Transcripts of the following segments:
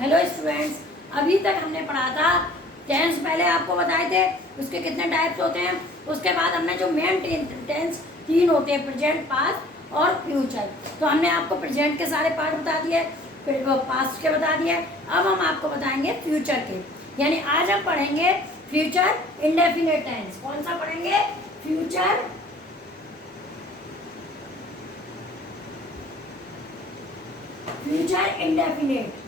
Hello students, अभी तक हमने पढ़ा था टेंस। पहले आपको बताए थे उसके कितने टाइप्स होते हैं। उसके बाद हमने जो मेन टेंस तीन होते हैं, प्रेजेंट, पास्ट और फ्यूचर। तो हमने आपको प्रेजेंट के सारे पार्ट बता दिए, फिर वो पास्ट के बता दिए। अब हम आपको बताएंगे फ्यूचर के, यानी आज हम पढ़ेंगे फ्यूचर इंडेफिनिट टेंस। कौन सा पढ़ेंगे? Future future indefinite.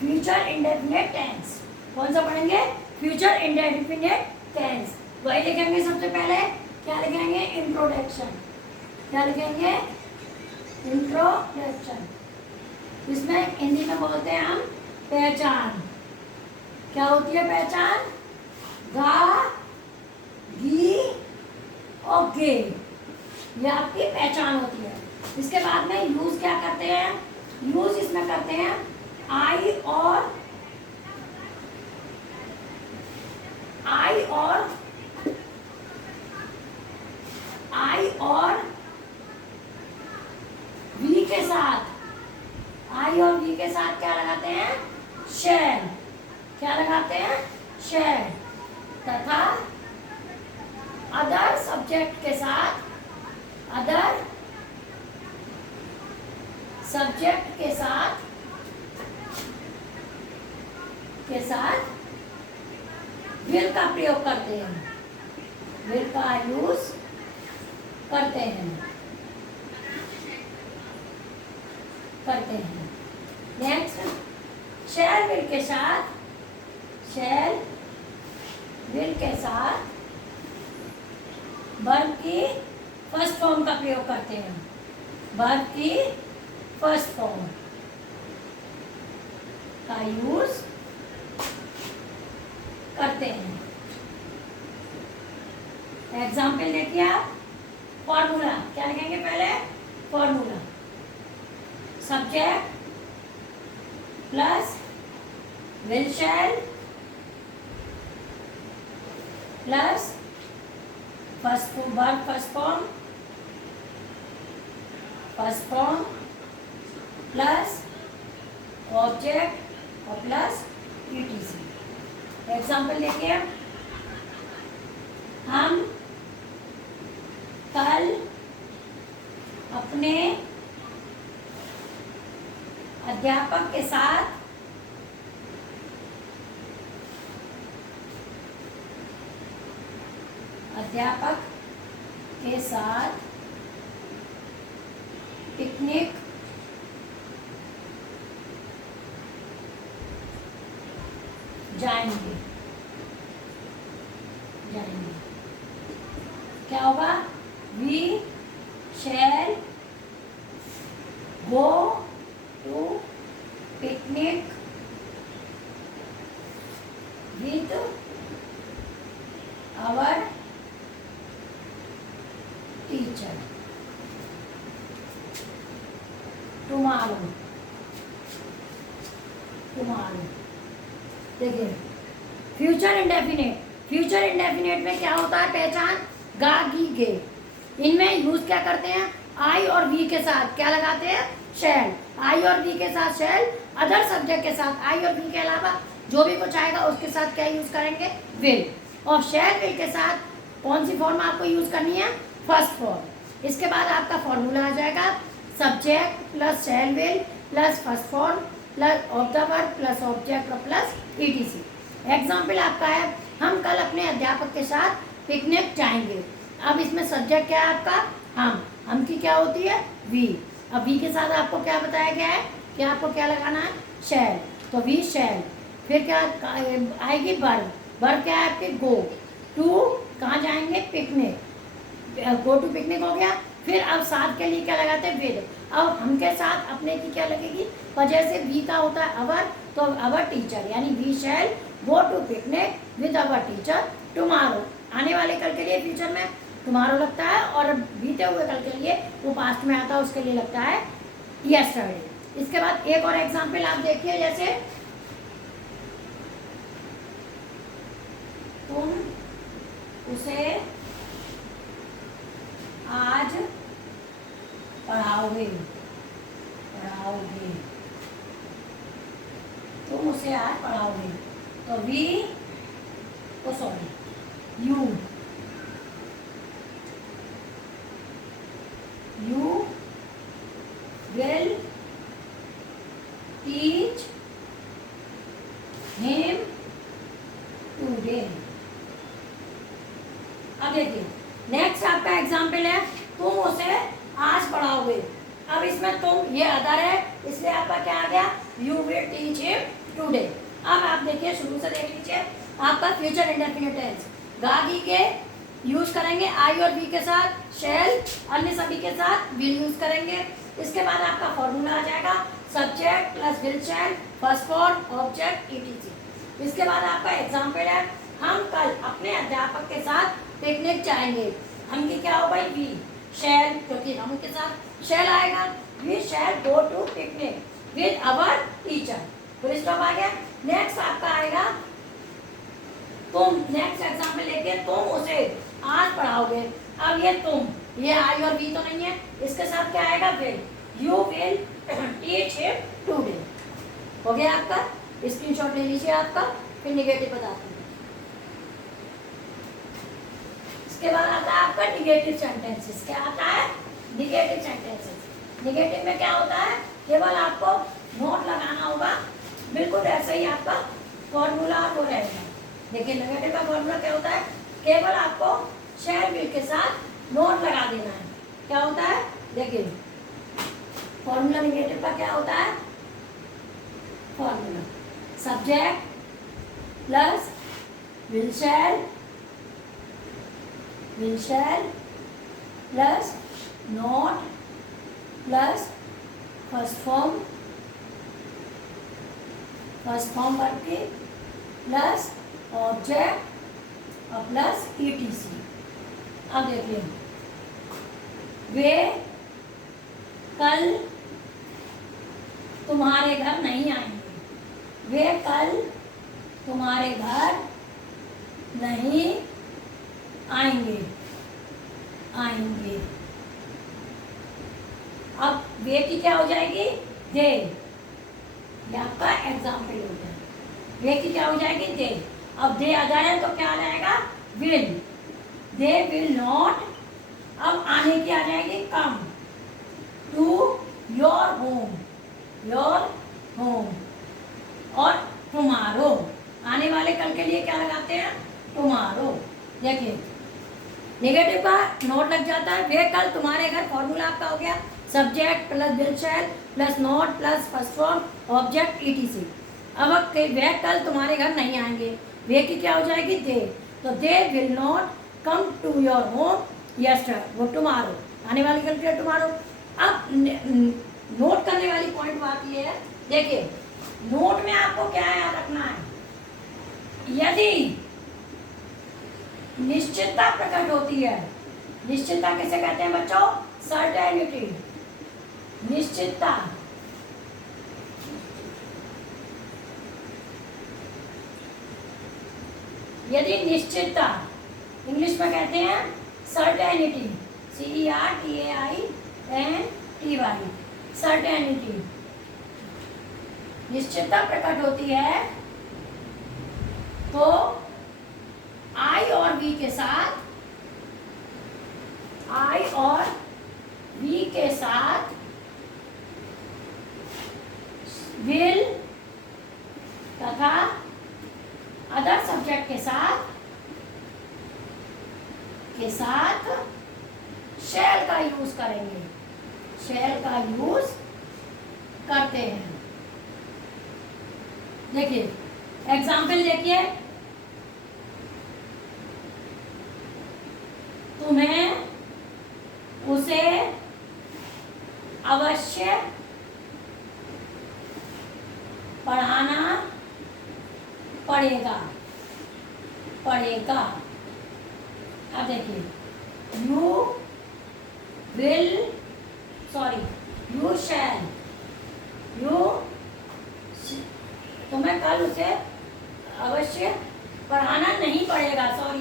Future indefinite tense. कौन सा पढ़ेंगे? Future indefinite tense. वही लिखेंगे सबसे पहले। क्या लिखेंगे? इंट्रोडक्शन। क्या लिखेंगे? इंट्रोडक्शन। इसमें हिंदी में बोलते हैं हम पहचान। क्या होती है पहचान? गा, गी और गे, ये आपकी पहचान होती है। इसके बाद में यूज क्या करते हैं? यूज इसमें करते हैं आई और वी के साथ, आई और वी के साथ क्या लगाते हैं? शैल। क्या लगाते हैं? शैल। तथा अदर सब्जेक्ट के साथ, अदर सब्जेक्ट के साथ विल का प्रयोग करते हैं, विल का यूज करते हैं। नेक्स्ट, शैल विल के साथ, शैल विल के साथ वर्ब की फर्स्ट फॉर्म का प्रयोग करते हैं, वर्ब की फर्स्ट फॉर्म का यूज करते हैं। एग्जाम्पल देखिए आप। फॉर्मूला क्या लिखेंगे पहले? Formula subject plus will shell plus verb first form plus object और प्लस ईटीसी। एग्जाम्पल देखिए। हम कल अपने अध्यापक के साथ पिकनिक जाएंगे। क्या होगा? We shall go to picnic with our teacher tomorrow. देखिए, फ्यूचर इंडेफिनिट में क्या होता है? पहचान, गा, गी, गे। इनमें यूज क्या करते हैं? आई और वी के साथ क्या लगाते हैं? शैल। आई और वी के साथ शैल, अदर सब्जेक्ट के साथ आई और वी के अलावा जो भी कुछ आएगा उसके साथ क्या यूज करेंगे? विल। और शैल विल के साथ कौन सी फॉर्म आपको यूज करनी है? First form. इसके बाद आपका फॉर्मूला आ जाएगा subject plus shell will plus first form plus of the verb plus object और प्लस ईटीसी। एग्जाम्पल आपका है, हम कल अपने अध्यापक के साथ पिकनिक जाएंगे। अब इसमें सब्जेक्ट क्या है आपका? हम की क्या होती है? वी। अब वी के साथ आपको क्या बताया गया है कि आपको क्या लगाना है? शैल। तो वी शैल। फिर क्या आएगी? वर्ब। वर्ब क्या है आपके? Go to. कहाँ जाएंगे? पिकनिक। गो टू पिकनिक हो गया। फिर अब साथ के लिए क्या लगाते हैं? विद। अब हम के साथ अपने की क्या लगेगी? वजह से वी का होता है अवर, तो अवर टीचर, यानी we shall go to picnic with our teacher tomorrow. आने वाले कल के लिए फ्यूचर में टुमारो लगता है, और बीते हुए कल के लिए वो पास्ट में आता है, उसके लिए लगता है यस्टरडे। इसके बाद एक और एग्जाम्पल आप देखिए, जैसे तुम उसे पढ़ाओगे, पढ़ाओगे, तुम उसे आज पढ़ाओगे। तो we, oh sorry, you will teach him today। अब देखिए नेक्स्ट आपका एग्जाम्पल है, तुम उसे आज पढ़ाओगे। अब इसमें तुम ये अदर है, इसलिए आपका क्या आ गया, you will teach him today. अब आप देखिए शुरू से देख लीजिए, आपका फ्यूचर इंडेफिनिट टेंस गागी के यूज करेंगे आई और बी के साथ, शैल अन्य सभी के साथ विल यूज करेंगे। इसके बाद आपका फॉर्मूला आ जाएगा subject plus will shell first form object etc. इसके बाद आपका एग्जाम्पल है, हम कल अपने अध्यापक के साथ पिकनिक जाएंगे। हम की क्या होगा, वी शैल, क्योंकि हम के साथ शैल आएगा, we shall go to picnic with our teacher. Full stop आ गया। नेक्स्ट आपका आएगा तुम, नेक्स्ट एग्जाम्पल लेके तुम उसे आज पढ़ाओगे। अब ये तुम, ये आई और बी तो नहीं है, इसके साथ क्या आएगा, will, you will teach him today. हो गया आपका, स्क्रीनशॉट ले लीजिए आपका, फिर निगेटिव बताते हैं। इसके बाद आता है आपका निगेटिव सेंटेंसेस। क्या आता है, निगेटिव सेंटेंसेस। निगेटिव में क्या होता है, केवल आपको नोट लगाना होगा, बिल्कुल ऐसे ही आपका फॉर्मूला वो रहेगा। देखिए नेगेटिव का फॉर्मूला क्या होता है, केवल आपको शैल विल के साथ नोट लगा देना है। क्या होता है, देखिए फॉर्मूला निगेटिव का क्या होता है, formula subject plus will shell plus note plus first form verb की प्लस ऑब्जेक्ट और प्लस ईटीसी। अब देखिए वे कल तुम्हारे घर नहीं आएंगे, वे कल तुम्हारे घर नहीं आएंगे, अब वे की क्या हो जाएगी, दे, ये आपका एग्जाम्पल हो गया। वे की क्या हो जाएगी, दे। अब दे आ जाए तो क्या आ जाएगा, विल, दे विल नॉट। अब आने की आ जाएगी कम, टू योर होम, और टुमारो, आने वाले कल के लिए क्या लगाते हैं, टुमारो। देखिए नेगेटिव का नोट लग जाता है, वे कल तुम्हारे घर, फॉर्मूला आपका हो गया subject plus will shell plus note plus first form object etc. अब वे कल तुम्हारे घर नहीं आएंगे, वे की क्या हो जाएगी, दे, तो they will not come to your home yesterday, वो टुमारो, आने वाली कल के टुमारो। अब नोट करने वाली पॉइंट बात ये है, देखिए नोट में आपको क्या याद रखना है, यदि निश्चितता प्रकट होती है, निश्चितता किसे कहते हैं बच्चों, सर्टेनिटी, निश्चितता, यदि निश्चितता इंग्लिश में कहते हैं सर्टेनिटी, CERTAINTY, सर्टेनिटी, निश्चितता प्रकट होती है तो आई और बी के साथ, आई और बी के साथ विल तथा अदर सब्जेक्ट के साथ शैल का यूज करेंगे, शैल का यूज करते हैं। देखिए एग्जाम्पल देखिए, तुम्हें उसे अवश्य पढ़ाना पड़ेगा। अब देखिए यू शैल, तुम्हें कल उसे अवश्य पढ़ाना नहीं पड़ेगा, सॉरी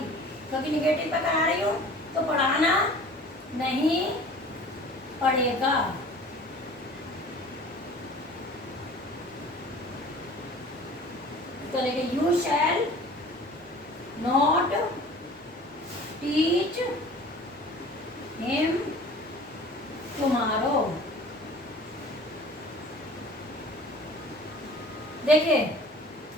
क्योंकि निगेटिव पे करा रही हूँ, तो पढ़ाना नहीं पड़ेगा, करेंगे you shall not teach him tomorrow. देखिए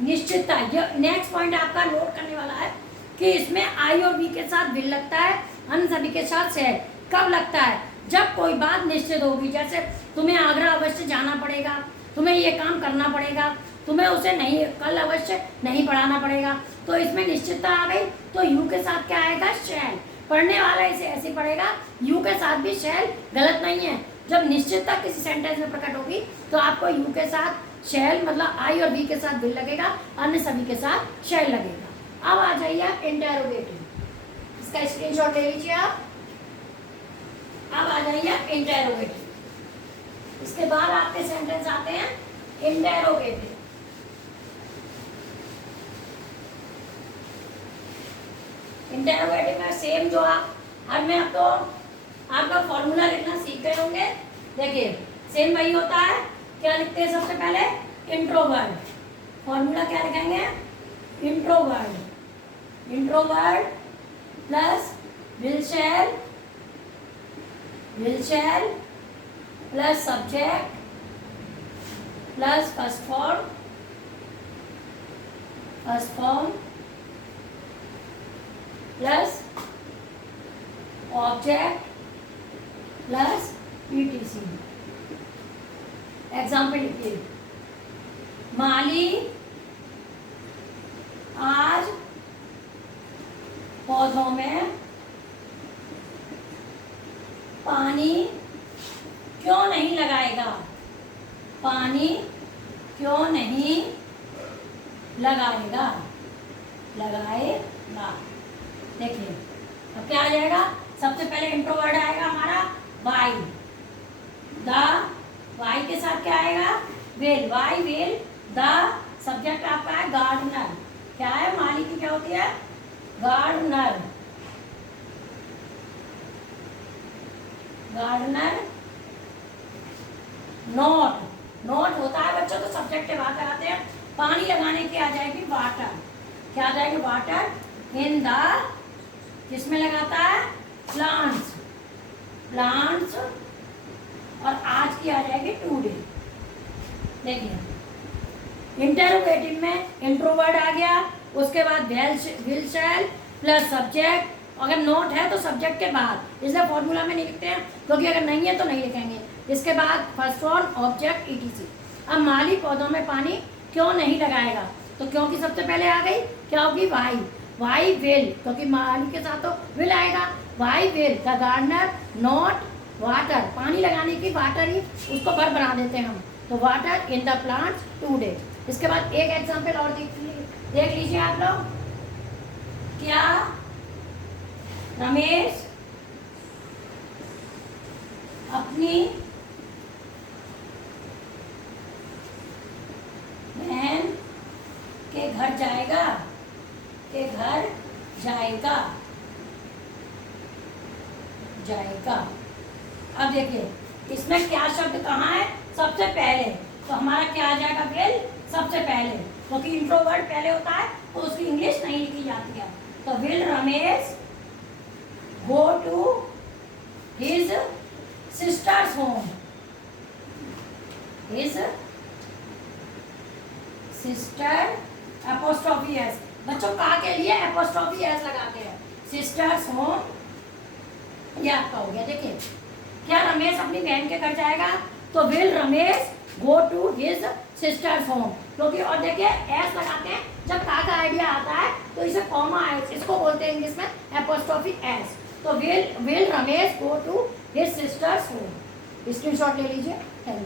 निश्चितता, ये नेक्स्ट पॉइंट आपका नोट करने वाला है कि इसमें आई और बी के साथ विल लगता है, अन्य सभी के साथ शैल। कब लगता है? जब कोई बात निश्चित होगी, जैसे तुम्हें आगरा अवश्य जाना पड़ेगा, तुम्हें ये काम करना पड़ेगा, तुम्हें उसे नहीं कल अवश्य नहीं पढ़ाना पड़ेगा, तो इसमें निश्चितता आ गई। तो यू के साथ क्या आएगा? शैल। पढ़ने वाला इसे ऐसे पढ़ेगा, यू के साथ भी शैल गलत नहीं है। जब निश्चितता किसी सेंटेंस में प्रकट होगी तो आपको यू के साथ शैल मतलब आई और बी के साथ विल लगेगा, अन्य सभी के साथ शैल लगेगा। अब आ जाइए आप इंटेरोगेटिव, इसका स्क्रीनशॉट ले लीजिए आप। अब आ जाइए आप इंटेरोगेटिव, इसके बाद आपके सेंटेंस आते हैं इंटेरोगेटिव। इंटेरोगेटिव में सेम जो आप हर में आप तो आपका फॉर्मूला लिखना सीख गए होंगे। देखिए सेम वही होता है, क्या लिखते हैं सबसे पहले? इंट्रोवर्ड। फॉर्मूला क्या लिखेंगे? Introvert. Introvert plus will shell plus subject plus first form plus object plus etc. Example लिखिए, माली आज पौधों में पानी क्यों नहीं लगाएगा? पानी क्यों नहीं लगाएगा? देखिए अब क्या आ जाएगा? सबसे पहले इंट्रोवर्ड आएगा हमारा वाई, द वाई के साथ क्या आएगा? Will, why will the. Subject आपका है गार्डनर। क्या है? माली की क्या होती है? गार्डनर। नोट होता है बच्चों, तो सब्जेक्ट के बाद आते हैं। पानी लगाने की आ जाएगी वाटर। क्या आ जाएगी? वाटर इन द, किसमें लगाता है? प्लांट्स। और आज की आ जाएगी टुडे। देखिए इंटेरोगेटिव में इंट्रोवर्ड आ गया, उसके बाद विल शैल प्लस सब्जेक्ट। अगर नोट है तो सब्जेक्ट के बाद, इसलिए फॉर्मूला में नहीं लिखते हैं क्योंकि अगर नहीं है तो नहीं लिखेंगे। इसके बाद फर्स्ट फॉर्म, ऑब्जेक्ट, ईटीसी। अब माली पौधों में पानी क्यों नहीं लगाएगा? तो क्योंकि सबसे पहले आ गई, क्या होगी? वाई विल, क्योंकि माली के साथ तो विल आएगा। Why will the gardener not water, पानी लगाने की वाटर ही उसको वर्ब बना देते हैं हम, तो water in the plants today. इसके बाद एक एग्जांपल और देख लीजिए आप लोग। क्या रमेश अपनी बहन के घर जाएगा? अब देखिए इसमें क्या शब्द कहाँ है? सबसे पहले, तो हमारा क्या आ जाएगा? विल सबसे पहले, क्योंकि इंट्रोवर्ड पहले होता है तो उसकी इंग्लिश नहीं लिखी जाती है। तो will Ramesh go to his sister's home? His sister apostrophe S, बच्चों का के लिए एपोस्ट्रोफी एस लगाते हैं। सिस्टर्स होम, ये आपका हो गया। देखिए क्या रमेश अपनी बहन के घर जाएगा? तो will Ramesh go to his sister's home, क्योंकि और देखिए एस लगाते हैं जब का आइडिया आता है तो इसे कॉमा एस, इसको बोलते हैं इंग्लिश में एपोस्ट्रोफी एस। तो will Ramesh go to his sister's home. Screenshot ले लीजिए। Thank you.